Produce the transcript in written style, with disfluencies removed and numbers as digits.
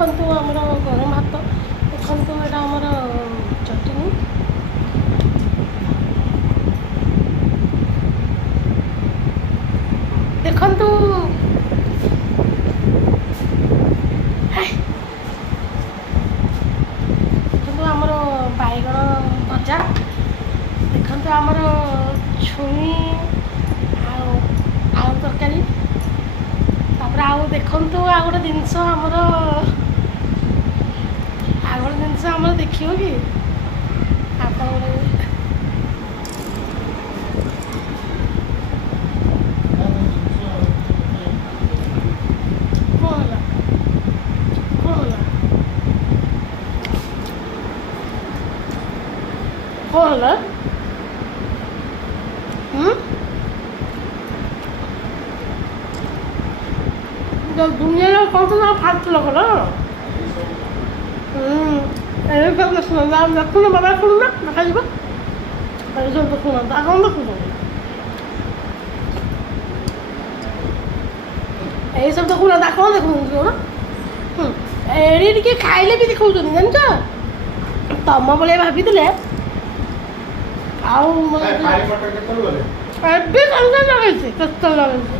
ଦେଖନ୍ତୁ ଆମର ଗରମ ଭାତ, ଦେଖନ୍ତୁ ଏଇଟା ଆମର ଚଟଣି, ଦେଖନ୍ତୁ ଦେଖନ୍ତୁ ଆମର ବାଇଗଣ ଭଜା, ଦେଖନ୍ତୁ ଆମର ଛୁଇଁ ଆଉ ଆଳୁ ତରକାରୀ, ତାପରେ ଆଉ ଦେଖନ୍ତୁ ଆଉ ଗୋଟେ ଜିନିଷ ଆମର ଦେଖିବ କି ଆପଣ କ'ଣ ହେଲା କ'ଣ ହେଲା କ'ଣ ହେଲା ଦୁନିଆରେ କ'ଣ ନା ଫାଷ୍ଟ ଲୋକ ନା ଦେଖୁନ ବାବା ଶୁଣୁନା ଦେଖାଯିବ ଏଇସବୁ ଦେଖୁନାହାନ୍ତି ଆଉ କ'ଣ ଦେଖୁଛନ୍ତି ଏଇସବୁ ଦେଖୁନାହାନ୍ତି ଆଉ କ'ଣ ଦେଖୁଛନ୍ତି କ'ଣ ଏଠି ଟିକେ ଖାଇଲେ ବି ଦେଖାଉଛନ୍ତି ଜାଣିଛ ତମ ଭଳିଆ ଭାବିଥିଲେ ଆଉ ଏବେ ସାଙ୍ଗେ ଲଗେଇଛି କେତେ ଲଗେଇଛି